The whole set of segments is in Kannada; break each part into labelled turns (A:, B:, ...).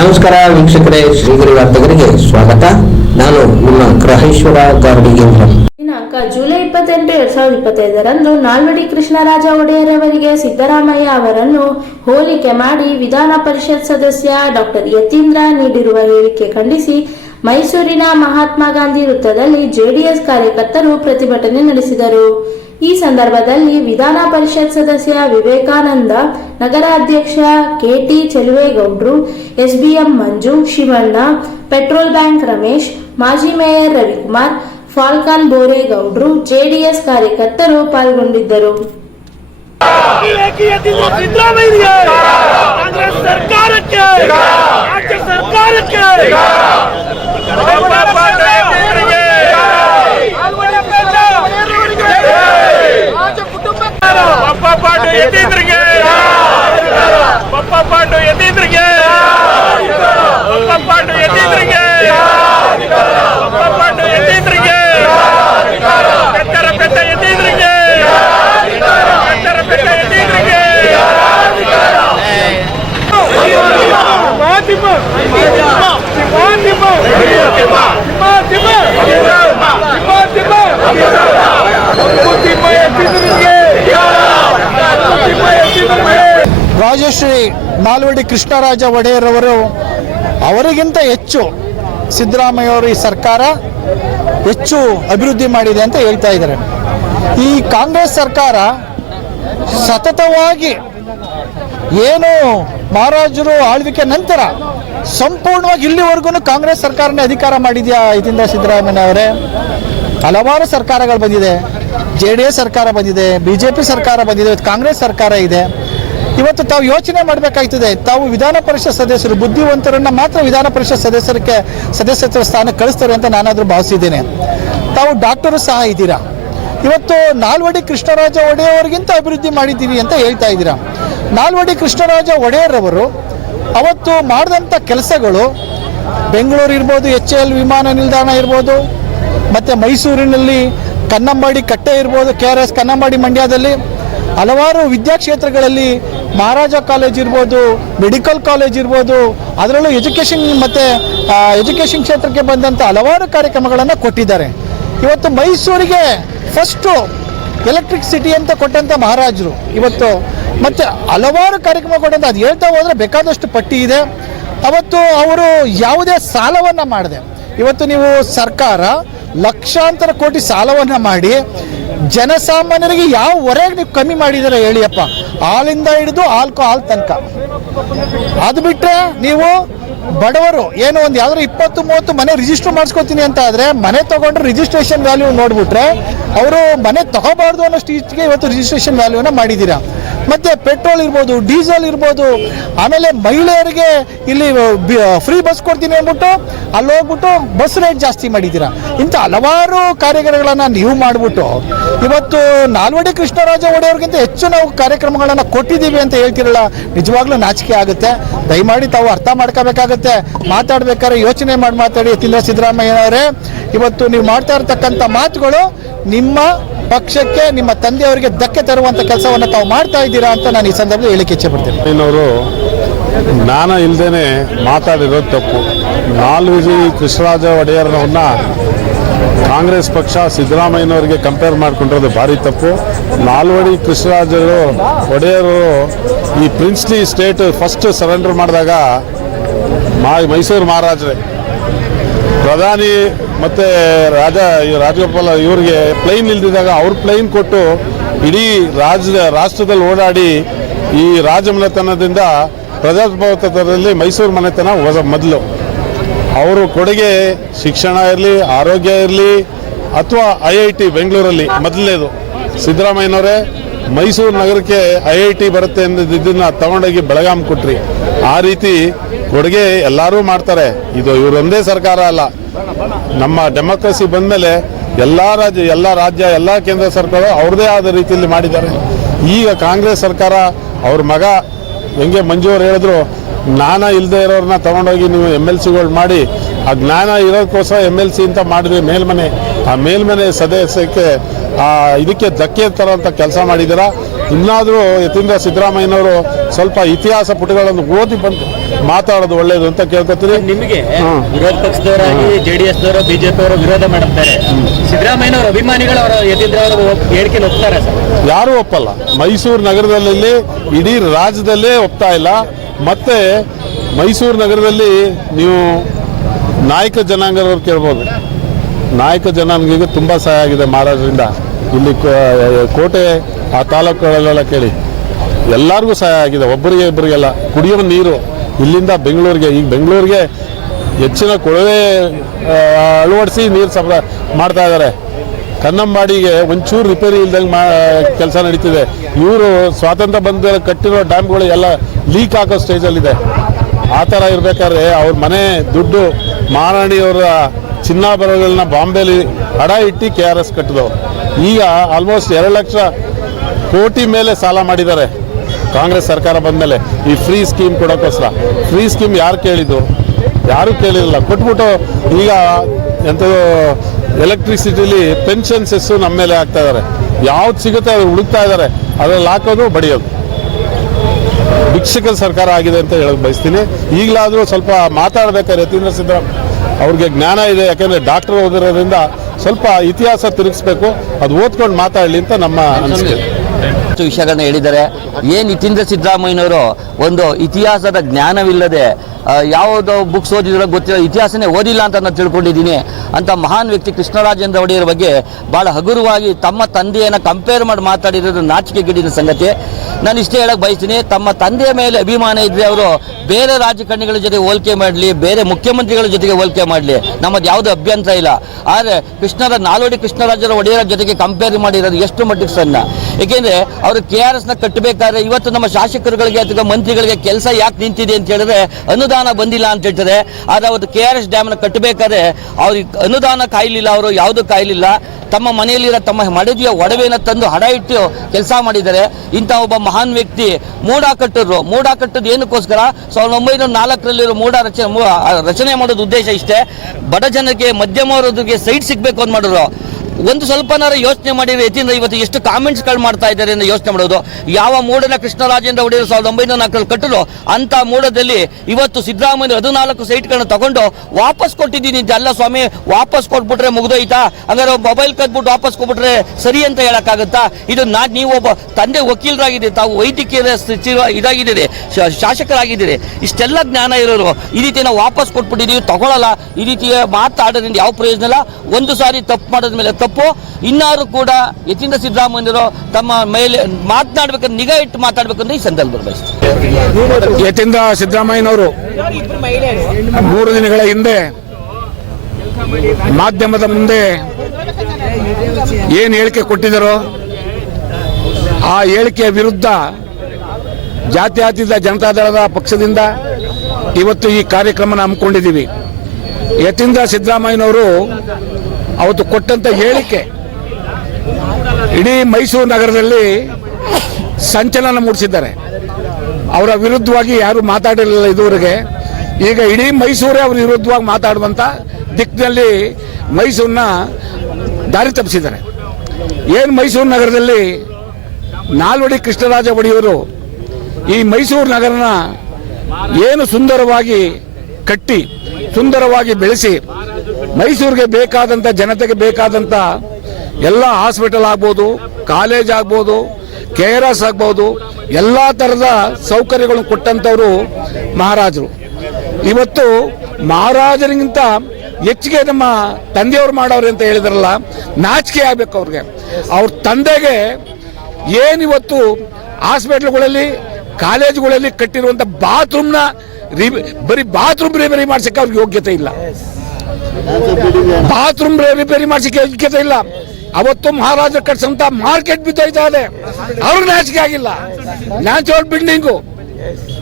A: ನಮಸ್ಕಾರ ವೀಕ್ಷಕರೇ, ಶ್ರೀಗಿರಿ ವಾರ್ತೆಗರಿಗೆ ಸ್ವಾಗತ. ನಾನು ನಿಮ್ಮ ಗ್ರಹೇಶ್ವರ ಗಾರ್ಡಿಗೇಂದ್ರ
B: ದಿನಾಂಕ ಜುಲೈ ಇಪ್ಪತ್ತೆಂಟು ಎರಡ್ ಸಾವಿರದ ಇಪ್ಪತ್ತೈದರಂದು ನಾಲ್ವಡಿ ಕೃಷ್ಣರಾಜ ಒಡೆಯರ್ ಅವರಿಗೆ ಸಿದ್ದರಾಮಯ್ಯ ಅವರನ್ನು ಹೋಲಿಕೆ ಮಾಡಿ ವಿಧಾನ ಪರಿಷತ್ ಸದಸ್ಯ ಡಾಕ್ಟರ್ ಯತೀಂದ್ರ ನೀಡಿರುವ ಹೇಳಿಕೆ ಖಂಡಿಸಿ ಮೈಸೂರಿನ ಮಹಾತ್ಮ ಗಾಂಧಿ ವೃತ್ತದಲ್ಲಿ ಜೆಡಿಎಸ್ ಕಾರ್ಯಕರ್ತರು ಪ್ರತಿಭಟನೆ ನಡೆಸಿದರು. ಈ ಸಂದರ್ಭದಲ್ಲಿ ವಿಧಾನ ಪರಿಷತ್ ಸದಸ್ಯ ವಿವೇಕಾನಂದ ನಗರಾಧ್ಯಕ್ಷ KT ಚೆಲುವೇಗೌಡ್ರು SBM Manju Shivanna petrol bank Ramesh ಮಾಜಿ ಮೇಯರ್ ರವಿಕುಮಾರ್ ಫಾಲ್ಕಾನ್ ಬೋರೇಗೌಡ್ರು ಜೆಡಿಎಸ್ ಕಾರ್ಯಕರ್ತರು ಪಾಲ್ಗೊಂಡಿದ್ದರು.
C: ಸರ್ಕಾರಕ್ಕೆ ರಾಜ್ಯ ಸರ್ಕಾರಕ್ಕೆ ರಾಜ ಕುಟುಂಬಕ್ಕೆ
D: ಪಾಟು ಯತೀಂದ್ರಿಗೆ. ಪಪ್ಪ ಪಾಟು ಯತೀಂದ್ರಿಗೆ. ಪಪ್ಪ ಪಾಟು ಯತೀಂದ್ರಿಗೆ ಪಪ್ಪ ಪಾಟು ಯತೀಂದ್ರಿಗೆ ಕತ್ತರ ಪೆಟ್ಟ ಯತೀಂದ್ರಿಗೆ ಕತ್ತರ ಪೆಟ್ಟ ಯತೀಂದ್ರಿಗೆ
C: ಮಾಧ್ಯಮ ಮಾಧ್ಯಮ ಮಾಧ್ಯಮ ಮಾಧ್ಯಮ ಬುದ್ಧಿಮ ಎತ್ತಿದ್ರಿಗೆ ಬುದ್ಧಿಮ ಎತ್ತಿದ್ರಿಗೆ
E: ರಾಜಶ್ರೀ ನಾಲ್ವಡಿ ಕೃಷ್ಣರಾಜ ಒಡೆಯರ್ ಅವರು ಅವರಿಗಿಂತ ಹೆಚ್ಚು ಸಿದ್ದರಾಮಯ್ಯ ಅವರು ಈ ಸರ್ಕಾರ ಹೆಚ್ಚು ಅಭಿವೃದ್ಧಿ ಮಾಡಿದೆ ಅಂತ ಹೇಳ್ತಾ ಇದ್ದಾರೆ. ಈ ಕಾಂಗ್ರೆಸ್ ಸರ್ಕಾರ ಸತತವಾಗಿ ಏನು ಮಹಾರಾಜರು ಆಳ್ವಿಕೆ ನಂತರ ಸಂಪೂರ್ಣವಾಗಿ ಇಲ್ಲಿವರೆಗೂ ಕಾಂಗ್ರೆಸ್ ಸರ್ಕಾರನೇ ಅಧಿಕಾರ ಮಾಡಿದೆಯಾ ಇದರಿಂದ ಸಿದ್ದರಾಮಯ್ಯ ಅವರೇ ಹಲವಾರು ಸರ್ಕಾರಗಳು ಬಂದಿದೆ. ಜೆ ಡಿ ಎಸ್ ಸರ್ಕಾರ ಬಂದಿದೆ, ಬಿ ಜೆ ಪಿ ಸರ್ಕಾರ ಬಂದಿದೆ, ಕಾಂಗ್ರೆಸ್ ಸರ್ಕಾರ ಇದೆ. ಇವತ್ತು ತಾವು ಯೋಚನೆ ಮಾಡಬೇಕಾಯ್ತದೆ. ತಾವು ವಿಧಾನ ಪರಿಷತ್ ಸದಸ್ಯರು, ಬುದ್ಧಿವಂತರನ್ನ ಮಾತ್ರ ವಿಧಾನ ಪರಿಷತ್ ಸದಸ್ಯರಿಗೆ ಸದಸ್ಯತ್ವ ಸ್ಥಾನ ಕಳಿಸ್ತಾರೆ ಅಂತ ನಾನಾದರೂ ಭಾವಿಸಿದ್ದೇನೆ. ತಾವು ಡಾಕ್ಟರು ಸಹ ಇದ್ದೀರಾ? ಇವತ್ತು ನಾಲ್ವಡಿ ಕೃಷ್ಣರಾಜ ಒಡೆಯವರಿಗಿಂತ ಅಭಿವೃದ್ಧಿ ಮಾಡಿದ್ದೀರಿ ಅಂತ ಹೇಳ್ತಾ ಇದ್ದೀರಾ? ನಾಲ್ವಡಿ ಕೃಷ್ಣರಾಜ ಒಡೆಯರವರು ಅವತ್ತು ಮಾಡಿದಂಥ ಕೆಲಸಗಳು ಬೆಂಗಳೂರು ಇರ್ಬೋದು, ಎಚ್ ಎಲ್ ವಿಮಾನ ನಿಲ್ದಾಣ ಇರ್ಬೋದು, ಮತ್ತು ಮೈಸೂರಿನಲ್ಲಿ ಕನ್ನಂಬಾಡಿ ಕಟ್ಟೆ ಇರ್ಬೋದು, ಕೆ ಆರ್ ಎಸ್ ಕನ್ನಂಬಾಡಿ ಮಂಡ್ಯದಲ್ಲಿ ಹಲವಾರು ವಿದ್ಯಾಕ್ಷೇತ್ರಗಳಲ್ಲಿ ಮಹಾರಾಜ ಕಾಲೇಜ್ ಇರ್ಬೋದು, ಮೆಡಿಕಲ್ ಕಾಲೇಜ್ ಇರ್ಬೋದು, ಅದರಲ್ಲೂ ಎಜುಕೇಷನ್ ಮತ್ತು ಎಜುಕೇಷನ್ ಕ್ಷೇತ್ರಕ್ಕೆ ಬಂದಂಥ ಹಲವಾರು ಕಾರ್ಯಕ್ರಮಗಳನ್ನು ಕೊಟ್ಟಿದ್ದಾರೆ. ಇವತ್ತು ಮೈಸೂರಿಗೆ ಫಸ್ಟು ಎಲೆಕ್ಟ್ರಿಕ್ ಸಿಟಿ ಅಂತ ಕೊಟ್ಟಂಥ ಮಹಾರಾಜರು ಇವತ್ತು. ಮತ್ತು ಹಲವಾರು ಕಾರ್ಯಕ್ರಮ ಕೊಟ್ಟಂತ, ಅದು ಹೇಳ್ತಾ ಹೋದರೆ ಬೇಕಾದಷ್ಟು ಪಟ್ಟಿ ಇದೆ. ಅವತ್ತು ಅವರು ಯಾವುದೇ ಸಾಲವನ್ನು ಮಾಡಿದೆ. ಇವತ್ತು ನೀವು ಸರ್ಕಾರ ಲಕ್ಷಾಂತರ ಕೋಟಿ ಸಾಲವನ್ನು ಮಾಡಿ ಜನಸಾಮಾನ್ಯರಿಗೆ ಯಾವ ಹೊರೆಗೆ ನೀವು ಕಮ್ಮಿ ಮಾಡಿದ್ದೀರ ಹೇಳಿಯಪ್ಪ. ಹಾಲಿಂದ ಹಿಡಿದು ಹಾಲ್ಕೋ ಹಾಲ್ ತನಕ. ಅದು ಬಿಟ್ಟರೆ ನೀವು ಬಡವರು, ಏನು ಒಂದು ಯಾವ್ದಾದ್ರು ಇಪ್ಪತ್ತು, ಮೂವತ್ತು ಮನೆ ರಿಜಿಸ್ಟರ್ ಮಾಡಿಸ್ಕೊತೀನಿ ಅಂತ ಆದರೆ ಮನೆ ತಗೊಂಡ್ರೆ ರಿಜಿಸ್ಟ್ರೇಷನ್ ವ್ಯಾಲ್ಯೂ ನೋಡ್ಬಿಟ್ರೆ ಅವರು ಮನೆ ತಗೋಬಾರ್ದು ಅನ್ನೋ ಸ್ಟೀಚ್ಗೆ ಇವತ್ತು ರಿಜಿಸ್ಟ್ರೇಷನ್ ವ್ಯಾಲ್ಯೂನ ಮಾಡಿದ್ದೀರಾ ಮತ್ತೆ ಪೆಟ್ರೋಲ್ ಇರ್ಬೋದು, ಡೀಸೆಲ್ ಇರ್ಬೋದು, ಆಮೇಲೆ ಮಹಿಳೆಯರಿಗೆ ಇಲ್ಲಿ ಫ್ರೀ ಬಸ್ ಕೊಡ್ತೀನಿ ಅಂದ್ಬಿಟ್ಟು ಅಲ್ಲಿ ಹೋಗ್ಬಿಟ್ಟು ಬಸ್ ರೇಟ್ ಜಾಸ್ತಿ ಮಾಡಿದ್ದೀರಾ ಇಂಥ ಹಲವಾರು ಕಾರ್ಯಕ್ರಮಗಳನ್ನು ನೀವು ಮಾಡಿಬಿಟ್ಟು ಇವತ್ತು ನಾಲ್ವಡಿ ಕೃಷ್ಣರಾಜ ಒಡೆಯವ್ರಿಗಿಂತ ಹೆಚ್ಚು ನಾವು ಕಾರ್ಯಕ್ರಮಗಳನ್ನು ಕೊಟ್ಟಿದ್ದೀವಿ ಅಂತ ಹೇಳ್ತಿರಲ್ಲ, ನಿಜವಾಗ್ಲೂ ನಾಚಿಕೆ ಆಗುತ್ತೆ. ದಯಮಾಡಿ ತಾವು ಅರ್ಥ ಮಾಡ್ಕೋಬೇಕಾಗತ್ತೆ. ಮಾತಾಡ್ಬೇಕಾದ್ರೆ ಯೋಚನೆ ಮಾಡಿ ಮಾತಾಡಿ. ತಿಂದ್ರ ಸಿದ್ದರಾಮಯ್ಯನವರೇ ಇವತ್ತು ನೀವು ಮಾಡ್ತಾ ಇರತಕ್ಕಂಥ ಮಾತುಗಳು ನಿಮ್ಮ ಪಕ್ಷಕ್ಕೆ, ನಿಮ್ಮ ತಂದೆಯವರಿಗೆ ಧಕ್ಕೆ ತರುವಂಥ ಕೆಲಸವನ್ನು ತಾವು ಮಾಡ್ತಾ ಇದ್ದೀರಾ ಅಂತ ನಾನು ಈ ಸಂದರ್ಭದಲ್ಲಿ ಹೇಳಿಕೆ ಇಚ್ಛೆ
F: ಅವರು ಜ್ಞಾನ ಇಲ್ಲದೇನೆ ಮಾತಾಡಿರೋದು ತಪ್ಪು. ನಾಲ್ವಿಜಿ ಕೃಷ್ಣರಾಜ ಒಡೆಯರ್ನವ್ರನ್ನ ಕಾಂಗ್ರೆಸ್ ಪಕ್ಷ ಸಿದ್ದರಾಮಯ್ಯನವರಿಗೆ ಕಂಪೇರ್ ಮಾಡ್ಕೊಂಡಿರೋದು ಭಾರಿ ತಪ್ಪು. ನಾಲ್ವಡಿ ಕೃಷ್ಣರಾಜರು, ಒಡೆಯರು ಈ ಪ್ರಿನ್ಸ್ಲಿ ಸ್ಟೇಟ್ ಫಸ್ಟ್ ಸರೆಂಡರ್ ಮಾಡಿದಾಗ ಮೈಸೂರು ಮಹಾರಾಜರೇ. ಪ್ರಧಾನಿ ಮತ್ತು ರಾಜ ರಾಜಗೋಪಾಲ ಇವರಿಗೆ ಪ್ಲೈನ್ ಇಲ್ದಿದ್ದಾಗ ಅವ್ರ ಪ್ಲೈನ್ ಕೊಟ್ಟು ಇಡೀ ರಾಜ್ಯದ ರಾಷ್ಟ್ರದಲ್ಲಿ ಓಡಾಡಿ ಈ ರಾಜಮನೆತನದಿಂದ ಪ್ರಜಾಪ್ರಭುತ್ವದಲ್ಲಿ ಮೈಸೂರು ಮನೆತನ ಮೊದಲು. ಅವರು ಕೊಡುಗೆ ಶಿಕ್ಷಣ ಇರಲಿ, ಆರೋಗ್ಯ ಇರಲಿ, ಅಥವಾ ಐ ಐ ಟಿ ಬೆಂಗಳೂರಲ್ಲಿ ಮೊದಲನೇದು. ಸಿದ್ದರಾಮಯ್ಯನವರೇ, ಮೈಸೂರು ನಗರಕ್ಕೆ ಐ ಐ ಟಿ ಬರುತ್ತೆ ಅಂದಿದ್ದನ್ನು ತಗೊಂಡೋಗಿ ಬೆಳಗಾಂ ಕೊಟ್ರಿ. ಆ ರೀತಿ ಕೊಡುಗೆ ಎಲ್ಲರೂ ಮಾಡ್ತಾರೆ. ಇದು ಇವರೊಂದೇ ಸರ್ಕಾರ ಅಲ್ಲ. ನಮ್ಮ ಡೆಮೋಕ್ರಸಿ ಬಂದಮೇಲೆ ಎಲ್ಲ ರಾಜ್ಯ ಎಲ್ಲ ರಾಜ್ಯ, ಎಲ್ಲ ಕೇಂದ್ರ ಸರ್ಕಾರ ಅವ್ರದೇ ಆದ ರೀತಿಯಲ್ಲಿ ಮಾಡಿದ್ದಾರೆ. ಈಗ ಕಾಂಗ್ರೆಸ್ ಸರ್ಕಾರ ಅವ್ರ ಮಗ ಹೆಂಗೆ ಮಂಜು ಅವ್ರು ಹೇಳಿದ್ರು, ನಾನ ಇಲ್ಲದೆ ಇರೋರನ್ನ ತಗೊಂಡೋಗಿ ನೀವು ಎಂ ಎಲ್ ಸಿಗಳು ಮಾಡಿ ಆ ಜ್ಞಾನ ಇರೋದಕ್ಕೋಸ್ಕರ ಎಂ ಎಲ್ ಸಿ ಅಂತ ಮಾಡಿದ್ವಿ. ಮೇಲ್ಮನೆ ಆ ಮೇಲ್ಮನೆ ಸದಸ್ಯಕ್ಕೆ ಆ ಇದಕ್ಕೆ ಧಕ್ಕೆ ತರೋಂಥ ಕೆಲಸ ಮಾಡಿದ್ದೀರಾ? ಇನ್ನಾದರೂ ಯತೀಂದ್ರ ಸಿದ್ದರಾಮಯ್ಯನವರು ಸ್ವಲ್ಪ ಇತಿಹಾಸ ಪುಟಗಳನ್ನು ಓದಿ ಬಂದು ಮಾತಾಡೋದು ಒಳ್ಳೆಯದು ಅಂತ ಕೇಳ್ಕೊತೀನಿ.
G: ನಿಮಗೆ. ವಿರೋಧ ಪಕ್ಷದವರಾಗಿ ಜೆಡಿಎಸ್ ದವರು ಬಿಜೆಪಿ ಅವರು ವಿರೋಧ ಮಾಡುತ್ತಾರೆ ಸಿದ್ದರಾಮಯ್ಯನವರ ಅಭಿಮಾನಿಗಳು ಅವರ ಯತೀಂದ್ರ ಅವರು ಹೇಳಿಕೆ ಒಪ್ತಾರೆ ಸರ್.
F: ಯಾರೂ ಒಪ್ಪಲ್ಲ. ಮೈಸೂರು ನಗರದಲ್ಲಿ ಇಡೀ ರಾಜ್ಯದಲ್ಲೇ ಒಪ್ತಾ ಇಲ್ಲ. ಮತ್ತೆ ಮೈಸೂರು ನಗರದಲ್ಲಿ ನೀವು ನಾಯಕ ಜನಾಂಗದವ್ರು ಕೇಳ್ಬೋದು ನಾಯಕ ಜನಾಂಗಿಗೆ ತುಂಬ ಸಹಾಯ ಆಗಿದೆ ಮಹಾರಾಜರಿಂದ. ಇಲ್ಲಿ ಕೋಟೆ, ಆ ತಾಲೂಕುಗಳಲ್ಲೆಲ್ಲ ಕೇಳಿ. ಎಲ್ಲರಿಗೂ ಸಹಾಯ ಆಗಿದೆ. ಒಬ್ಬರಿಗೆ ಇಬ್ಬರಿಗೆಲ್ಲ ಕುಡಿಯುವ ನೀರು ಇಲ್ಲಿಂದ ಬೆಂಗಳೂರಿಗೆ. ಈಗ ಬೆಂಗಳೂರಿಗೆ ಹೆಚ್ಚಿನ ಕೊಳವೆ ಅಳವಡಿಸಿ ನೀರು ಸಪ್ಲ ಮಾಡ್ತಾ ಇದ್ದಾರೆ. ಕನ್ನಂಬಾಡಿಗೆ ಒಂಚೂರು ರಿಪೇರಿ ಇಲ್ದಂಗೆ ಮಾ ಕೆಲಸ ನಡೀತಿದೆ. ಇವರು ಸ್ವಾತಂತ್ರ್ಯ ಬಂದ ಕಟ್ಟಿರೋ ಡ್ಯಾಮ್ಗಳು ಎಲ್ಲ ಲೀಕ್ ಆಗೋ ಸ್ಟೇಜಲ್ಲಿದೆ ಆ ಥರ ಇರಬೇಕಾದ್ರೆ ಅವ್ರ ಮನೆ ದುಡ್ಡು ಮಹಾರಾಣಿಯವರ ಚಿನ್ನಾಭರಣಗಳನ್ನ ಬಾಂಬೆಲಿ ಹಡ ಇಟ್ಟು ಕೆ ಆರ್ ಎಸ್ ಕಟ್ಟಿದವು ಈಗ ಆಲ್ಮೋಸ್ಟ್ ಎರಡು ಲಕ್ಷ ಕೋಟಿ ಮೇಲೆ ಸಾಲ ಮಾಡಿದ್ದಾರೆ. ಕಾಂಗ್ರೆಸ್ ಸರ್ಕಾರ ಬಂದಮೇಲೆ ಈ ಫ್ರೀ ಸ್ಕೀಮ್ ಕೊಡೋಕ್ಕೋಸ್ಕರ. ಫ್ರೀ ಸ್ಕೀಮ್ ಯಾರು ಕೇಳಿದ್ದು? ಯಾರೂ ಕೇಳಿರಲಿಲ್ಲ. ಕೊಟ್ಬಿಟ್ಟು ಈಗ ಎಂಥದ್ದು ಎಲೆಕ್ಟ್ರಿಸಿಟಿಲಿ ಪೆನ್ಷನ್ ಸೆಸ್ಸು ನಮ್ಮ ಮೇಲೆ ಹಾಕ್ತಾ ಇದ್ದಾರೆ. ಯಾವ್ದು ಸಿಗುತ್ತೆ ಅದು ಹುಡುಕ್ತಾ ಇದ್ದಾರೆ. ಅದ್ರಲ್ಲಿ ಹಾಕೋದು, ಬಡಿಯೋದು. ಭಿಕ್ಷಕ ಸರ್ಕಾರ ಆಗಿದೆ ಅಂತ ಹೇಳಕ್ ಬಯಸ್ತೀನಿ. ಈಗಲಾದರೂ ಸ್ವಲ್ಪ ಮಾತಾಡ್ಬೇಕಾದ್ರೆ ಯತೀಂದ್ರ ಸಿದ್ದರಾಮಯ್ಯ ಅವ್ರಿಗೆ ಜ್ಞಾನ ಇದೆ. ಯಾಕಂದ್ರೆ ಡಾಕ್ಟರ್ ಓದಿರೋದ್ರಿಂದ ಸ್ವಲ್ಪ ಇತಿಹಾಸ ತಿರುಗಿಸ್ಬೇಕು. ಅದು ಓದ್ಕೊಂಡು ಮಾತಾಡಲಿ ಅಂತ ನಮ್ಮ ಅನಿಸಿಕೆ.
H: ವಿಷಯಗಳನ್ನ ಹೇಳಿದ್ದಾರೆ. ಏನು ಯತೀಂದ್ರ ಸಿದ್ದರಾಮಯ್ಯನವರು ಒಂದು ಇತಿಹಾಸದ ಜ್ಞಾನವಿಲ್ಲದೆ ಯಾವುದೋ ಬುಕ್ಸ್ ಓದಿದ್ರೆ ಗೊತ್ತಿಲ್ಲ, ಇತಿಹಾಸನೇ ಓದಿಲ್ಲ ಅಂತ ನಾನು ತಿಳ್ಕೊಂಡಿದ್ದೀನಿ. ಅಂತ ಮಹಾನ್ ವ್ಯಕ್ತಿ ಕೃಷ್ಣರಾಜೇಂದ್ರ ಒಡೆಯರ ಬಗ್ಗೆ ಭಾಳ ಹಗುರವಾಗಿ ತಮ್ಮ ತಂದೆಯನ್ನು ಕಂಪೇರ್ ಮಾಡಿ ಮಾತಾಡಿರೋದು ನಾಚಿಕೆಗೇಡಿನ ಸಂಗತಿ. ನಾನು ಇಷ್ಟೇ ಹೇಳಕ್ಕೆ ಬಯಸ್ತೀನಿ, ತಮ್ಮ ತಂದೆಯ ಮೇಲೆ ಅಭಿಮಾನ ಇದ್ರೆ ಅವರು ಬೇರೆ ರಾಜಕಾರಣಿಗಳ ಜೊತೆ ಹೋಲಿಕೆ ಮಾಡಲಿ, ಬೇರೆ ಮುಖ್ಯಮಂತ್ರಿಗಳ ಜೊತೆಗೆ ಹೋಲಿಕೆ ಮಾಡಲಿ. ನಮ್ಮದು ಯಾವುದೇ ಅಭ್ಯಂತರ ಇಲ್ಲ. ಆದರೆ ಕೃಷ್ಣರ, ನಾಲ್ವಡಿ ಕೃಷ್ಣರಾಜರ ಒಡೆಯರ ಜೊತೆಗೆ ಕಂಪೇರ್ ಮಾಡಿರೋದು ಎಷ್ಟು ಮಟ್ಟಿಗೆ ಸಣ್ಣ. ಏಕೆಂದರೆ ಅವರು ಕೆ ಆರ್ ಎಸ್ನ ಕಟ್ಟಬೇಕಾದ್ರೆ ಇವತ್ತು ನಮ್ಮ ಶಾಸಕರುಗಳಿಗೆ ಅಥವಾ ಮಂತ್ರಿಗಳಿಗೆ ಕೆಲಸ ಯಾಕೆ ನಿಂತಿದೆ ಅಂತ ಹೇಳಿದ್ರೆ ಅನುದಾನ ಬಂದಿಲ್ಲ ಅಂತ ಹೇಳ್ತಾರೆ. ಆದರೆ ಅವತ್ತು ಕೆ ಆರ್ ಎಸ್ ಡ್ಯಾಮ್ನ ಕಟ್ಟಬೇಕಾದ್ರೆ ಅವ್ರಿಗೆ ಅನುದಾನ ಕಾಯಲಿಲ್ಲ ಅವರು, ಯಾವುದು ಕಾಯಲಿಲ್ಲ. ತಮ್ಮ ಮನೆಯಲ್ಲಿರೋ ತಮ್ಮ ಮಡದಿಯ ಒಡವೆಯನ್ನು ತಂದು ಹಡ ಇಟ್ಟು ಕೆಲಸ ಮಾಡಿದ್ದಾರೆ. ಇಂಥ ಒಬ್ಬ ಮಹಾನ್ ವ್ಯಕ್ತಿ ಮೂಡ ಕಟ್ಟರು ಮೂಡ ಏನಕ್ಕೋಸ್ಕರ? ಸಾವಿರದ ಒಂಬೈನೂರ ನಾಲ್ಕರಲ್ಲಿರೋ ಮೂಡ ರಚನೆ ರಚನೆ ಮಾಡೋದು ಉದ್ದೇಶ ಇಷ್ಟೇ. ಬಡ ಜನಕ್ಕೆ ಮಧ್ಯಮ ಸೈಟ್ ಸಿಗಬೇಕು ಅಂತ ಮಾಡಿದ್ರು. ಒಂದು ಸ್ವಲ್ಪನಾರ ಯೋಚನೆ ಮಾಡಿ ರೀತಿಯಿಂದ ಇವತ್ತು ಎಷ್ಟು ಕಾಮೆಂಟ್ಸ್ಗಳು ಮಾಡ್ತಾ ಇದ್ದಾರೆ ಅಂತ ಯೋಚನೆ ಮಾಡೋದು. ಯಾವ ಮೂಡನ ಕೃಷ್ಣರಾಜೇಂದ್ರ ಒಡೆಯರು ಸಾವಿರದ ಒಂಬೈನೂರ ನಾಲ್ಕರಲ್ಲಿ ಕಟ್ಟಲು ಅಂತ ಮೂಡದಲ್ಲಿ ಇವತ್ತು ಸಿದ್ದರಾಮಯ್ಯ ಹದಿನಾಲ್ಕು ಸೈಟ್ಗಳನ್ನು ತಗೊಂಡು ವಾಪಸ್ ಕೊಟ್ಟಿದ್ದೀನಿ ಅಂತ. ಅಲ್ಲ ಸ್ವಾಮಿ, ವಾಪಸ್ ಕೊಟ್ಬಿಟ್ರೆ ಮುಗ್ದೋಯ್ತಾ? ಹಂಗಾರೆ ಮೊಬೈಲ್ ಕದ್ಬಿಟ್ಟು ವಾಪಸ್ ಕೊಟ್ಬಿಟ್ರೆ ಸರಿ ಅಂತ ಹೇಳಕ್ಕಾಗತ್ತಾ? ಇದು ನಾ, ನೀವು ಒಬ್ಬ ತಂದೆ ವಕೀಲರಾಗಿದ್ದೀರಿ, ತಾವು ವೈದ್ಯಕೀಯ ಸಚಿವ ಇದಾಗಿದ್ದೀರಿ ಶಾಸಕರಾಗಿದ್ದೀರಿ. ಇಷ್ಟೆಲ್ಲ ಜ್ಞಾನ ಇರೋರು. ಈ ರೀತಿ ನಾವು ವಾಪಸ್ ಕೊಟ್ಬಿಟ್ಟಿದ್ದೀವಿ ತಗೊಳ್ಳಲ್ಲ ಈ ರೀತಿಯ ಮಾತಾಡೋದ್ರಿಂದ ಯಾವ ಪ್ರಯೋಜನ ಇಲ್ಲ. ಒಂದು ಸಾರಿ ತಪ್ಪು ಮಾಡಿದ್ಮೇಲೆ ಮೇಲೆ ತಪ್ಪು. ಇನ್ನಾರು ಕೂಡ ಯತೀಂದ್ರ ಸಿದ್ದರಾಮಯ್ಯರು ತಮ್ಮ ಮೇಲೆ ಮಾತನಾಡಬೇಕು ನಿಗಾ ಇಟ್ಟು ಮಾತಾಡ್ಬೇಕಂದ್ರೆ ಈ ಸಂದರ್ಭದಲ್ಲಿ ಬಯಸ್ತೀನಿ.
I: ಯತೀಂದ್ರ ಸಿದ್ದರಾಮಯ್ಯನವರು ಮೂರು ದಿನಗಳ ಹಿಂದೆ ಮಾಧ್ಯಮದ ಮುಂದೆ ಏನು ಹೇಳಿಕೆ ಕೊಟ್ಟಿದ್ದರು ಆ ಹೇಳಿಕೆಯ ವಿರುದ್ಧ ಜಾತ್ಯತೀತ ಜನತಾದಳದ ಪಕ್ಷದಿಂದ ಇವತ್ತು ಈ ಕಾರ್ಯಕ್ರಮನ ಹಮ್ಮಿಕೊಂಡಿದ್ದೀವಿ. ಯತೀಂದ್ರ ಸಿದ್ದರಾಮಯ್ಯನವರು ಅವತ್ತು ಕೊಟ್ಟಂತ ಹೇಳಿಕೆ. ಇಡೀ ಮೈಸೂರು ನಗರದಲ್ಲಿ ಸಂಚಲನ ಮೂಡಿಸಿದ್ದಾರೆ. ಅವರ ವಿರುದ್ಧವಾಗಿ ಯಾರು ಮಾತಾಡಿರಲಿಲ್ಲ ಇದುವರೆಗೆ. ಈಗ ಇಡೀ ಮೈಸೂರೇ ಅವ್ರ ವಿರುದ್ಧವಾಗಿ ಮಾತಾಡುವಂಥ ದಿಕ್ಕಿನಲ್ಲಿ ಮೈಸೂರನ್ನ ದಾರಿ ತಪ್ಪಿಸಿದ್ದಾರೆ. ಏನು ಮೈಸೂರು ನಗರದಲ್ಲಿ ನಾಲ್ವಡಿ ಕೃಷ್ಣರಾಜ ಒಡೆಯವರು ಈ ಮೈಸೂರು ನಗರನ ಏನು ಸುಂದರವಾಗಿ ಕಟ್ಟಿ, ಸುಂದರವಾಗಿ ಬೆಳೆಸಿ ಮೈಸೂರಿಗೆ ಬೇಕಾದಂಥ ಜನತೆಗೆ ಬೇಕಾದಂಥ ಎಲ್ಲ ಹಾಸ್ಪಿಟಲ್ ಆಗ್ಬೋದು ಕಾಲೇಜ್ ಆಗ್ಬೋದು ಕೆ ಆರ್ ಎಸ್ ಆಗ್ಬೋದು, ಎಲ್ಲ ಥರದ ಸೌಕರ್ಯಗಳನ್ನು ಕೊಟ್ಟಂಥವರು ಮಹಾರಾಜರು. ಇವತ್ತು ಮಹಾರಾಜರಿಗಿಂತ ಹೆಚ್ಚಿಗೆ ನಮ್ಮ ತಂದೆಯವರು ಮಾಡೋರು ಅಂತ ಹೇಳಿದ್ರಲ್ಲ, ನಾಚಿಕೆ ಆಗ್ಬೇಕು ಅವ್ರಿಗೆ. ಅವ್ರ ತಂದೆಗೆ ಏನಿವತ್ತು ಹಾಸ್ಪಿಟ್ಲ್ಗಳಲ್ಲಿ ಕಾಲೇಜುಗಳಲ್ಲಿ ಕಟ್ಟಿರುವಂಥ ಬಾತ್ರೂಮ್ನ ರಿ ಬರೀ ಬಾತ್ರೂಮ್ ರಿಪೇರಿ ಮಾಡ್ಸಕ್ಕೆ ಅವ್ರಿಗೆ ಯೋಗ್ಯತೆ ಇಲ್ಲ. ಬಾತ್ರೂಮ್ ರಿಪೇರಿ ಮಾಡಿಸಿ ಯೋಗ್ಯತೆ ಇಲ್ಲ. ಅವತ್ತು ಮಹಾರಾಜ ಕಟ್ಸಂತ ಮಾರ್ಕೆಟ್ ಬಿದ್ದೋಯ್ತಾ ಇದೆ ಅವ್ರಿಗೆ ನಾಚಿಕೆ ಆಗಿಲ್ಲ. ನ್ಯಾಚುರಲ್ ಬಿಲ್ಡಿಂಗು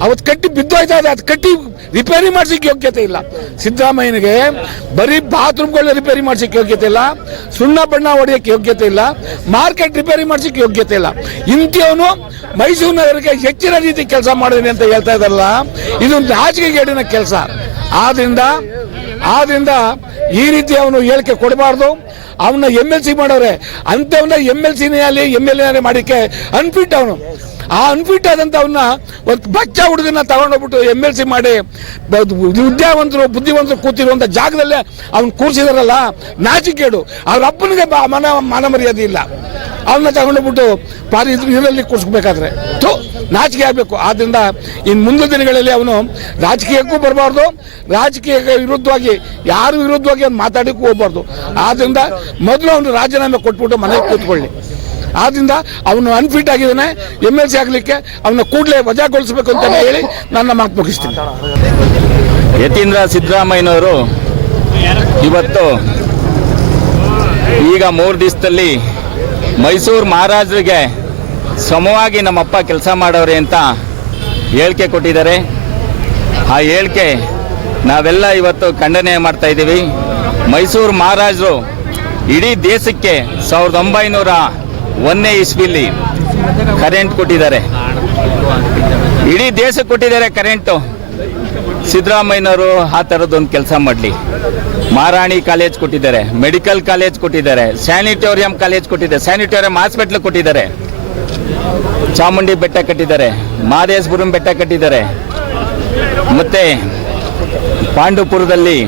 I: ಅವತ್ತು ಕಟ್ಟಿ ಬಿದ್ದೋಯ್ತಾ ಇದೆ ಅದು ಕಟ್ಟಿ ರಿಪೇರಿ ಮಾಡ್ಸಕ್ಕೆ ಯೋಗ್ಯತೆ ಇಲ್ಲ. ಸಿದ್ದರಾಮಯ್ಯನಿಗೆ ಬರೀ ಬಾತ್ರೂಮ್ಗಳನ್ನ ರಿಪೇರಿ ಮಾಡ್ಸಕ್ಕೆ ಯೋಗ್ಯತೆ ಇಲ್ಲ. ಸುಣ್ಣ ಬಣ್ಣ ಹೊಡೆಯಕ್ಕೆ ಯೋಗ್ಯತೆ ಇಲ್ಲ. ಮಾರ್ಕೆಟ್ ರಿಪೇರಿ ಮಾಡ್ಸಕ್ಕೆ ಯೋಗ್ಯತೆ ಇಲ್ಲ. ಇಂಥವನು ಮೈಸೂರು ನಗರಕ್ಕೆ ಹೆಚ್ಚಿನ ರೀತಿ ಕೆಲಸ ಮಾಡಿದೀನಿ ಅಂತ ಹೇಳ್ತಾ ಇದ್ದಾರಲ್ಲ. ಇದು ನಾಚಿಕೆಗೇಡಿನ ಕೆಲಸ. ಆದ್ರಿಂದ ಆದ್ರಿಂದ ಈ ರೀತಿ ಅವನು ಹೇಳಿಕೆ ಕೊಡಬಾರ್ದು. ಅವನ ಎಂ ಎಲ್ ಸಿ ಮಾಡೋರೆ. ಅಂಥವನ್ನ ಎಂ ಎಲ್ ಸಿನೇ ಆಗಲಿ ಎಂ ಎಲ್ ಎ ಮಾಡಿಕ್ಕೆ ಅನ್ಫಿಟ್ ಅವನು. ಆ ಅನ್ಫಿಟ್ ಆದಂತ ಅವನ್ನ ಒಂದು ಬಚ್ಚ ಹುಡುಗನ ತಗೊಂಡೋಗ್ಬಿಟ್ಟು ಎಂ ಎಲ್ ಸಿ ಮಾಡಿ ವಿದ್ಯಾವಂತರು, ಬುದ್ಧಿವಂತರು ಕೂತಿರುವಂಥ ಜಾಗದಲ್ಲೇ ಅವ್ನು ಕೂರಿಸಿದಾರಲ್ಲ, ನಾಚಿಕೇಡು. ಅವ್ರ ಅಪ್ಪನಿಗೆ ಮನ, ಮಾನ ಮರ್ಯಾದೆ ಇಲ್ಲ. ಅವನ್ನ ತಗೊಂಡೋಗ್ಬಿಟ್ಟು ಪಾರಿ ಇದರಲ್ಲಿ ಕೂರಿಸ್ಬೇಕಾದ್ರೆ. ತು ನಾಚಿಕೆ ಆಗಬೇಕು. ಆದ್ದರಿಂದ ಇನ್ನು ಮುಂದಿನ ದಿನಗಳಲ್ಲಿ ಅವನು ರಾಜಕೀಯಕ್ಕೂ ಬರಬಾರ್ದು, ರಾಜಕೀಯಕ್ಕೆ ವಿರುದ್ಧವಾಗಿ, ಯಾರು ವಿರುದ್ಧವಾಗಿ ಅವ್ನು ಮಾತಾಡಿಕ್ಕೂ ಹೋಗ್ಬಾರ್ದು. ಆದ್ದರಿಂದ ಮೊದಲು ಅವನು ರಾಜೀನಾಮೆ ಕೊಟ್ಬಿಟ್ಟು ಮನೆಗೆ ಕೂತ್ಕೊಳ್ಳಿ. ಆದ್ರಿಂದ ಅವನು ಅನ್ಫಿಟ್ ಆಗಿದ್ದಾನೆ ಎಂ ಎಲ್ ಸಿ ಆಗಲಿಕ್ಕೆ ಅವನ ಕೂಡಲೇ ವಜಾಗೊಳಿಸಬೇಕು ಅಂತ ಹೇಳಿ ನನ್ನ ಮಾತು ಮುಗಿಸ್ತೀನಿ.
G: ಯತೀಂದ್ರ ಸಿದ್ದರಾಮಯ್ಯನವರು ಇವತ್ತು ಈಗ ಮೂರು ದಿವಸದಲ್ಲಿ ಮೈಸೂರು ಮಹಾರಾಜರಿಗೆ ಸಮವಾಗಿ ನಮ್ಮಪ್ಪ ಕೆಲಸ ಮಾಡೋರೆ ಅಂತ ಹೇಳಿಕೆ ಕೊಟ್ಟಿದ್ದಾರೆ. ಆ ಹೇಳಿಕೆ ನಾವೆಲ್ಲ ಇವತ್ತು ಖಂಡನೆ ಮಾಡ್ತಾ ಇದ್ದೀವಿ. ಮೈಸೂರು ಮಹಾರಾಜರು ಇಡೀ ದೇಶಕ್ಕೆ ಸಾವಿರದ ಒಂಬೈನೂರ ಒಂದನೇ ಇಸ್ವಿಲಿ ಕರೆಂಟ್ ಕೊಟ್ಟಿದ್ದಾರೆ. ಇಡೀ ದೇಶಕ್ಕೆ ಕೊಟ್ಟಿದ್ದಾರೆ ಕರೆಂಟು ಸಿದ್ದರಾಮಯ್ಯನವರು ಆ ಥರದ್ದೊಂದು ಕೆಲಸ ಮಾಡಲಿ. ಮಹಾರಾಣಿ ಕಾಲೇಜ್ ಕೊಟ್ಟಿದ್ದಾರೆ ಮೆಡಿಕಲ್ ಕಾಲೇಜ್ ಕೊಟ್ಟಿದ್ದಾರೆ ಸ್ಯಾನಿಟೋರಿಯಂ ಕಾಲೇಜ್ ಕೊಟ್ಟಿದ್ದಾರೆ ಸ್ಯಾನಿಟೋರಿಯಂ ಹಾಸ್ಪಿಟ್ಲ್ ಕೊಟ್ಟಿದ್ದಾರೆ. ಚಾಮುಂಡಿ ಬೆಟ್ಟ ಕಟ್ಟಿದ್ದಾರೆ ಮಹದೇಶ್ವರಂ ಬೆಟ್ಟ ಕಟ್ಟಿದ್ದಾರೆ. ಮತ್ತೆ ಪಾಂಡುಪುರದಲ್ಲಿ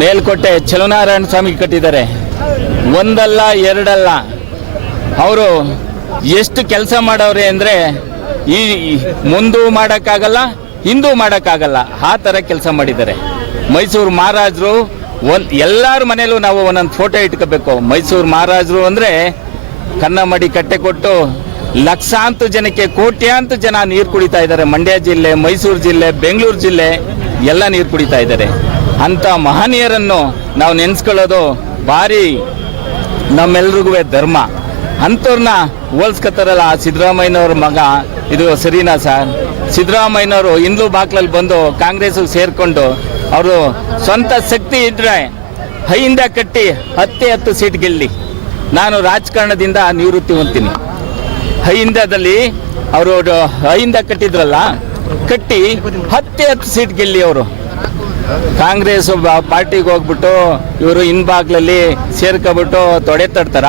G: ಮೇಲ್ಕೋಟೆ ಚಲನಾರಾಯಣ ಸ್ವಾಮಿ ಕಟ್ಟಿದ್ದಾರೆ. ಒಂದಲ್ಲ ಎರಡಲ್ಲ. ಅವರು ಎಷ್ಟು ಕೆಲಸ ಮಾಡವ್ರೆ ಅಂದರೆ ಈ ಈ ಮುಂದೂ ಮಾಡೋಕ್ಕಾಗಲ್ಲ, ಹಿಂದೂ ಮಾಡೋಕ್ಕಾಗಲ್ಲ. ಆ ಥರ ಕೆಲಸ ಮಾಡಿದ್ದಾರೆ. ಮೈಸೂರು ಮಹಾರಾಜರು ಒಂದು ಎಲ್ಲರ ಮನೆಯಲ್ಲೂ ನಾವು ಒಂದೊಂದು ಫೋಟೋ ಇಟ್ಕೋಬೇಕು. ಮೈಸೂರು ಮಹಾರಾಜರು ಅಂದರೆ ಕನ್ನಮಡಿ ಕಟ್ಟೆ ಕೊಟ್ಟು ಲಕ್ಷಾಂತ ಜನಕ್ಕೆ, ಕೋಟ್ಯಾಂತ ಜನ ನೀರು ಕುಡಿತಾ ಇದ್ದಾರೆ. ಮಂಡ್ಯ ಜಿಲ್ಲೆ, ಮೈಸೂರು ಜಿಲ್ಲೆ, ಬೆಂಗಳೂರು ಜಿಲ್ಲೆ ಎಲ್ಲ ನೀರು ಕುಡಿತಾ ಇದ್ದಾರೆ. ಅಂಥ ಮಹನೀಯರನ್ನು ನಾವು ನೆನೆಸ್ಕೊಳ್ಳೋದು ಭಾರಿ ನಮ್ಮೆಲ್ರಿಗೂ ಧರ್ಮ. ಅಂಥವ್ರನ್ನ ಹೋಲ್ಸ್ಕೊತಾರಲ್ಲ ಸಿದ್ದರಾಮಯ್ಯನವ್ರ ಮಗ. ಇದು ಸರಿನಾ ಸರ್. ಸಿದ್ದರಾಮಯ್ಯನವರು ಹಿಂದೂ ಬಾಕ್ಲಲ್ಲಿ ಬಂದು ಕಾಂಗ್ರೆಸ್ಗೆ ಸೇರಿಕೊಂಡು ಅವರು ಸ್ವಂತ ಶಕ್ತಿ ಇದ್ರೆ ಹೈಯಿಂದ ಕಟ್ಟಿ ಹತ್ತೇ ಹತ್ತು ಸೀಟ್ ಗೆಲ್ಲಿ. ನಾನು ರಾಜಕಾರಣದಿಂದ ನಿವೃತ್ತಿ ಹೊಂತೀನಿ ಹೈಯಿಂದದಲ್ಲಿ ಅವರು ಹೈಯಿಂದ ಕಟ್ಟಿದ್ರಲ್ಲ, ಕಟ್ಟಿ ಹತ್ತೆ ಹತ್ತು ಸೀಟ್ ಗೆಲ್ಲಿ ಅವರು. ಕಾಂಗ್ರೆಸ್ ಪಾರ್ಟಿಗೆ ಹೋಗ್ಬಿಟ್ಟು ಇವರು ಹಿಂಬಾಗ್ಲಲ್ಲಿ ಸೇರ್ಕೊಬಿಟ್ಟು ತೊಡೆ ತಡ್ತಾರ?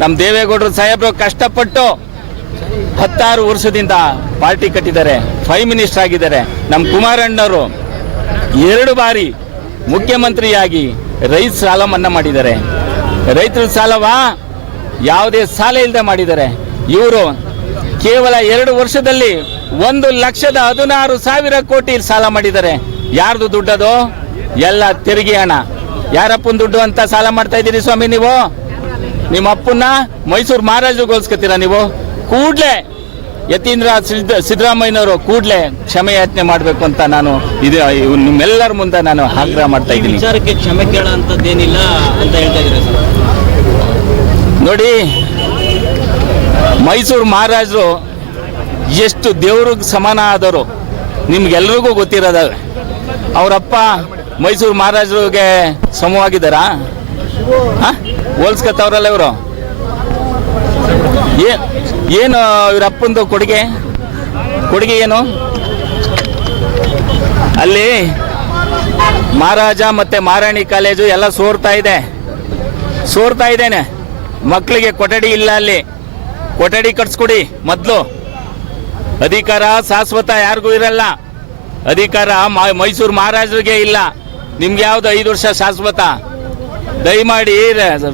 G: ನಮ್ಮ ದೇವೇಗೌಡರು ಸಾಹೇಬರು ಕಷ್ಟಪಟ್ಟು ಹತ್ತಾರು ವರ್ಷದಿಂದ ಪಾರ್ಟಿ ಕಟ್ಟಿದ್ದಾರೆ ಫೈ ಮಿನಿಸ್ಟರ್ ಆಗಿದ್ದಾರೆ. ನಮ್ಮ ಕುಮಾರಣ್ಣವರು ಎರಡು ಬಾರಿ ಮುಖ್ಯಮಂತ್ರಿಯಾಗಿ ರೈತ ಸಾಲ ಮನ್ನಾ ಮಾಡಿದ್ದಾರೆ. ರೈತರ ಸಾಲವಾ? ಯಾವುದೇ ಸಾಲ ಇಲ್ಲದೆ ಮಾಡಿದ್ದಾರೆ. ಇವರು ಕೇವಲ ಎರಡು ವರ್ಷದಲ್ಲಿ ಒಂದು ಲಕ್ಷದ ಹದಿನಾರು ಸಾವಿರ ಕೋಟಿ ಸಾಲ ಮಾಡಿದ್ದಾರೆ. ಯಾರ್ದು ದುಡ್ಡದು? ಎಲ್ಲ ತೆರಿಗೆ ಹಣ ಯಾರಪ್ಪನ ದುಡ್ಡು ಅಂತ ಸಾಲ ಮಾಡ್ತಾ ಇದ್ದೀರಿ ಸ್ವಾಮಿ ನೀವು? ನಿಮ್ಮ ಅಪ್ಪನ್ನ ಮೈಸೂರು ಮಹಾರಾಜರುಗೋಸ್ಕತ್ತೀರಾ ನೀವು? ಕೂಡ್ಲೆ ಯತೀಂದ್ರ ಸಿದ್ದ ಸಿದ್ದರಾಮಯ್ಯನವರು ಕೂಡ್ಲೆ ಕ್ಷಮೆ ಯಾಚನೆ ಮಾಡಬೇಕು ಅಂತ ನಾನು ಇದು ನಿಮ್ಮೆಲ್ಲರ ಮುಂದೆ ನಾನು ಆಗ್ರಹ ಮಾಡ್ತಾ ಇದ್ದೀನಿ.
H: ವಿಚಾರಕ್ಕೆ ಕ್ಷಮೆ ಕೇಳೋಂಥದ್ದೇನಿಲ್ಲ ಅಂತ ಹೇಳ್ತಾ ಇದ್ದಾರೆ
G: ನೋಡಿ ಮೈಸೂರು ಮಹಾರಾಜರು ಎಷ್ಟು ದೇವ್ರಿಗೆ ಸಮಾನ ಆದವರು ನಿಮ್ಗೆಲ್ರಿಗೂ ಗೊತ್ತಿರೋದ ಅವರಪ್ಪ ಮೈಸೂರು ಮಹಾರಾಜರಿಗೆ ಸಮವಾಗಿದ್ದಾರಾ? ಹಾ? ಹೋಲ್ಸ್ಕೊತವ್ರಲ್ಲ ಇವರು. ಏನು ಇವರಪ್ಪಂದು ಕೊಡುಗೆ? ಕೊಡುಗೆ ಏನು? ಅಲ್ಲಿ ಮಹಾರಾಜ ಮತ್ತೆ ಮಹಾರಾಣಿ ಕಾಲೇಜು ಎಲ್ಲ ಸೋರ್ತಾ ಇದೆ. ಸೋರ್ತಾ ಇದ್ದೇನೆ. ಮಕ್ಕಳಿಗೆ ಕೊಠಡಿ ಇಲ್ಲ ಅಲ್ಲಿ. ಕೊಠಡಿ ಕಟ್ಸ್ಕೊಡಿ ಮೊದಲು. ಅಧಿಕಾರ ಶಾಶ್ವತ ಯಾರಿಗೂ ಇರಲ್ಲ. ಅಧಿಕಾರ ಮೈಸೂರು ಮಹಾರಾಜರಿಗೆ ಇಲ್ಲ. ನಿಮ್ಗೆ ಯಾವ್ದು ಐದು ವರ್ಷ ಶಾಶ್ವತ? ದಯಮಾಡಿ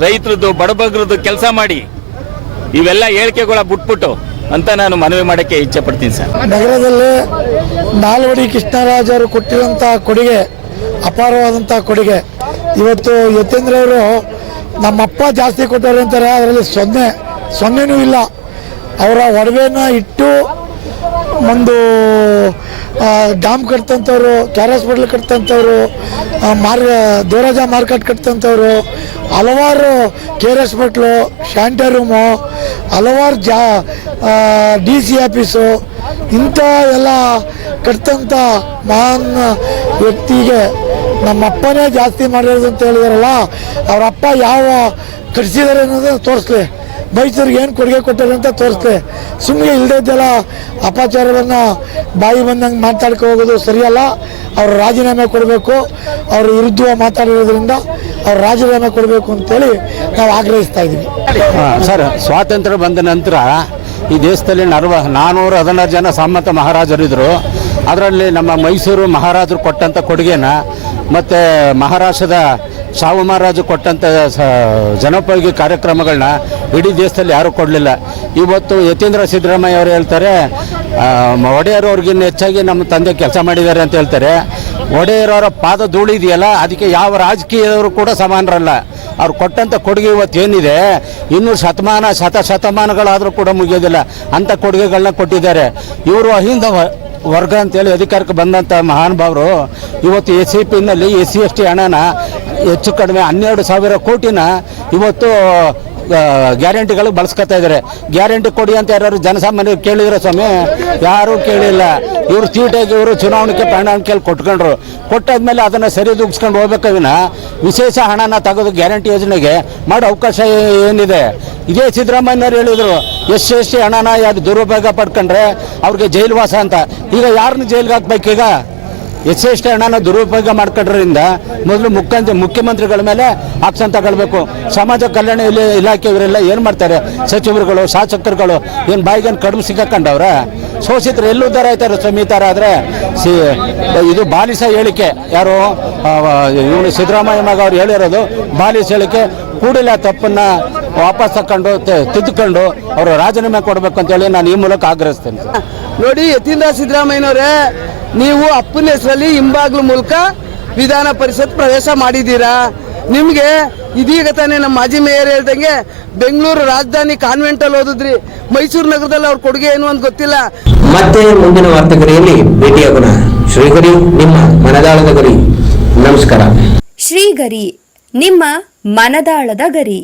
G: ರೈತರದ್ದು, ಬಡಬಗ್ರದ್ದು ಕೆಲಸ ಮಾಡಿ. ಇವೆಲ್ಲ ಹೇಳಿಕೆಗಳ ಬಿಟ್ಬಿಟ್ಟು ಅಂತ ನಾನು ಮನವಿ ಮಾಡೋಕ್ಕೆ ಇಚ್ಛೆ ಪಡ್ತೀನಿ ಸರ್.
E: ನಗರದಲ್ಲಿ ನಾಲ್ವಡಿ ಕೃಷ್ಣರಾಜರು ಕೊಟ್ಟಿರುವಂಥ ಕೊಡುಗೆ ಅಪಾರವಾದಂಥ ಕೊಡುಗೆ. ಇವತ್ತು ಯತೀಂದ್ರ ಅವರು ನಮ್ಮಪ್ಪ ಜಾಸ್ತಿ ಕೊಟ್ಟವ್ರೆ ಅಂತಾರೆ, ಅದರಲ್ಲಿ ಸೊನ್ನೆ, ಸೊನ್ನೆನೂ ಇಲ್ಲ. ಅವರ ಒಡವೆನ ಇಟ್ಟು ಒಂದು ಡ್ಯಾಮ್ ಕಟ್ತಂಥವ್ರು ಕ್ಯಾರ್ ಹಾಸ್ಪಿಟ್ಲ್ ಕಟ್ತಂಥವ್ರು ಮಾರ್ ದೇವರಾಜ ಮಾರ್ಕೆಟ್ ಕಟ್ತಂಥವ್ರು ಹಲವಾರು ಕೆ ಆರ್ ಎಸ್ ಬಟ್ಲು ಶಾಂಟಿ ರೂಮು ಹಲವಾರು ಜಾ ಡಿ ಸಿ ಆಫೀಸು ಇಂಥ ಎಲ್ಲ ಕಟ್ತಂಥ ಮಹಾನ್ ವ್ಯಕ್ತಿಗೆ ನಮ್ಮ ಅಪ್ಪನೇ ಜಾಸ್ತಿ ಮಾಡಿರೋದು ಅಂತ ಹೇಳಿದಾರಲ್ಲ, ಅವರಪ್ಪ ಯಾವ ಕಟ್ಸಿದ್ದಾರೆ ಅನ್ನೋದನ್ನು ತೋರಿಸ್ಲಿ.
J: ಮೈಸೂರಿಗೆ ಏನು ಕೊಡುಗೆ ಕೊಟ್ಟಾರೆ ಅಂತ ತೋರಿಸ್ತೆ. ಸುಮ್ಮನೆ ಇಲ್ಲದೆಲ್ಲ ಅಪಾಚಾರವನ್ನು ಬಾಯಿ ಬಂದಂಗೆ ಮಾತಾಡ್ಕೊ ಹೋಗೋದು ಸರಿಯಲ್ಲ. ಅವರು ರಾಜೀನಾಮೆ ಕೊಡಬೇಕು. ಅವರು ವಿರುದ್ಧ ಮಾತಾಡಿರೋದ್ರಿಂದ ಅವ್ರು ರಾಜೀನಾಮೆ ಕೊಡಬೇಕು ಅಂತೇಳಿ ನಾವು ಆಗ್ರಹಿಸ್ತಾ ಇದ್ದೀವಿ.
K: ಸರ್, ಸ್ವಾತಂತ್ರ್ಯ ಬಂದ ನಂತರ ಈ ದೇಶದಲ್ಲಿ ನರ್ವ ನಾನ್ನೂರ ಹದಿನಾರು ಜನ ಸಾಮಂತ ಮಹಾರಾಜರಿದ್ದರು ಅದರಲ್ಲಿ ನಮ್ಮ ಮೈಸೂರು ಮಹಾರಾಜರು ಕೊಟ್ಟಂಥ ಕೊಡುಗೆನ ಮತ್ತು ಮಹಾರಾಷ್ಟ್ರದ ಶಾಹು ಮಹಾರಾಜು ಕೊಟ್ಟಂಥ ಸ ಜನೋಪಯೋಗಿ ಕಾರ್ಯಕ್ರಮಗಳನ್ನ ಇಡೀ ದೇಶದಲ್ಲಿ ಯಾರೂ ಕೊಡಲಿಲ್ಲ. ಇವತ್ತು ಯತೀಂದ್ರ ಸಿದ್ದರಾಮಯ್ಯ ಅವರು ಹೇಳ್ತಾರೆ ಒಡೆಯರ್ ಅವ್ರಿಗಿನ್ನ ಹೆಚ್ಚಾಗಿ ನಮ್ಮ ತಂದೆ ಕೆಲಸ ಮಾಡಿದ್ದಾರೆ ಅಂತ ಹೇಳ್ತಾರೆ. ಒಡೆಯರವರ ಪಾದ ಧೂಳು ಇದೆಯಲ್ಲ ಅದಕ್ಕೆ ಯಾವ ರಾಜಕೀಯದವರು ಕೂಡ ಸಮಾನರಲ್ಲ. ಅವ್ರು ಕೊಟ್ಟಂಥ ಕೊಡುಗೆ ಇವತ್ತು ಏನಿದೆ, ಇನ್ನೂ ಶತಮಾನ, ಶತ ಶತಮಾನಗಳಾದರೂ ಕೂಡ ಮುಗಿಯೋದಿಲ್ಲ. ಅಂಥ ಕೊಡುಗೆಗಳನ್ನ ಕೊಟ್ಟಿದ್ದಾರೆ. ಇವರು ಅಹಿಂದ ವರ್ಗ ಅಂತೇಳಿ ಅಧಿಕಾರಕ್ಕೆ ಬಂದಂಥ ಮಹಾನುಭಾವರು ಇವತ್ತು ಎಸ್ ಸಿ ಪಿನಲ್ಲಿ ಎಸ್ ಸಿ ಎಸ್ ಟಿ ಹಣನ ಹೆಚ್ಚು ಕಡಿಮೆ ಹನ್ನೆರಡು ಸಾವಿರ ಕೋಟಿನ ಇವತ್ತು ಗ್ಯಾರಂಟಿಗಳು ಬಳಸ್ಕೊತಾ ಇದ್ದಾರೆ. ಗ್ಯಾರಂಟಿ ಕೊಡಿ ಅಂತ ಯಾರು ಜನಸಾಮಾನ್ಯರು ಕೇಳಿದ್ರೆ ಸ್ವಾಮಿ, ಯಾರೂ ಕೇಳಿಲ್ಲ. ಇವರು ತೀಟಾಗಿ ಇವರು ಚುನಾವಣೆಗೆ ಪ್ರಣಾಳಿಕೆಯಲ್ಲಿ ಕೊಟ್ಕೊಂಡ್ರು. ಕೊಟ್ಟಾದ್ಮೇಲೆ ಅದನ್ನು ಸರಿದೂಗಿಸ್ಕೊಂಡು ಹೋಗ್ಬೇಕವಿನ ವಿಶೇಷ ಹಣನ ತೆಗೆದು ಗ್ಯಾರಂಟಿ ಯೋಜನೆಗೆ ಮಾಡೋ ಅವಕಾಶ ಏನಿದೆ? ಇದೇ ಸಿದ್ದರಾಮಯ್ಯವ್ರು ಹೇಳಿದರು ಎಷ್ಟು ಎಷ್ಟು ಹಣನ ಯಾರು ದುರುಪಯೋಗ ಪಡ್ಕೊಂಡ್ರೆ ಅವ್ರಿಗೆ ಜೈಲು ವಾಸ ಅಂತ. ಈಗ ಯಾರನ್ನ ಜೈಲಿಗೆ ಹಾಕ್ಬೇಕೀಗ? ಎಸ್ ಎಸ್ ಹಣನ ದುರುಪಯೋಗ ಮಾಡ್ಕೊಂಡ್ರಿಂದ ಮೊದಲು ಮುಖ್ಯಮಂತ್ರಿ ಮುಖ್ಯಮಂತ್ರಿಗಳ ಮೇಲೆ ಆಕ್ಷನ್ ತಗೊಳ್ಬೇಕು ಸಮಾಜ ಕಲ್ಯಾಣ ಇಲ ಇಲಾಖೆಯವರೆಲ್ಲ ಏನು ಮಾಡ್ತಾರೆ? ಸಚಿವರುಗಳು, ಶಾಸಕರುಗಳು ಏನು ಬಾಯಿಗೇನು ಕಡಿಮೆ ಸಿಕ್ಕಂಡವ್ರ ಶೋಷಿತರು ಎಲ್ಲೂ ಉದ್ದಾರ ಆಯ್ತಾರೆ ಸ್ವಾಮಿ ಆದರೆ ಸಿ ಇದು ಬಾಲಿಸ ಹೇಳಿಕೆ. ಯಾರು? ಇವನು ಸಿದ್ದರಾಮಯ್ಯ ಮಗ ಅವ್ರು ಹೇಳಿರೋದು ಬಾಲಿಸ ಹೇಳಿಕೆ. ಕೂಡಲೇ ಆ ತಪ್ಪನ್ನ ವಾಪಸ್ ತಕೊಂಡು ತೆ- ತಿದ್ದುಕೊಂಡು ಅವರು ರಾಜೀನಾಮೆ ಕೊಡಬೇಕು ಅಂತೇಳಿ ನಾನು ಈ ಮೂಲಕ ಆಗ್ರಹಿಸ್ತೇನೆ.
L: ನೋಡಿ, ಯತೀಂದ್ರ ಸಿದ್ದರಾಮಯ್ಯನವರೇ ನೀವು ಅಪ್ಪನ ಹೆಸರಲ್ಲಿ ಹಿಂಬಾಗ್ಲು ಮೂಲಕ ವಿಧಾನ ಪರಿಷತ್ ಪ್ರವೇಶ ಮಾಡಿದ್ದೀರಾ? ನಿಮಗೆ ಇದೀಗ ತಾನೇ ನಮ್ಮ ಮಾಜಿ ಮೇಯರ್ ಹೇಳ್ದಂಗೆ ಬೆಂಗಳೂರು ರಾಜಧಾನಿ ಕಾನ್ವೆಂಟಲ್ಲಿ ಓದಿದ್ರಿ. ಮೈಸೂರು ನಗರದಲ್ಲಿ ಅವ್ರ ಕೊಡುಗೆ ಏನು ಅಂತ ಗೊತ್ತಿಲ್ಲ.
A: ಮತ್ತೆ ಮುಂದಿನ ವಾರ್ತೆಗರಿಯಲ್ಲಿ ಭೇಟಿಯಾಗೋಣ. ಶ್ರೀಗರಿ ನಿಮ್ಮ ಮನದಾಳದ ಗರಿ. ನಮಸ್ಕಾರ.
M: ಶ್ರೀಗರಿ ನಿಮ್ಮ ಮನದಾಳದ ಗರಿ.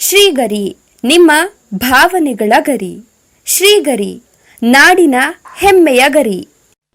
M: ಶ್ರೀಗರಿ ನಿಮ್ಮ ಭಾವನೆಗಳ ಗರಿ. ಶ್ರೀಗರಿ ನಾಡಿನ ಹೆಮ್ಮೆಯ ಗರಿ.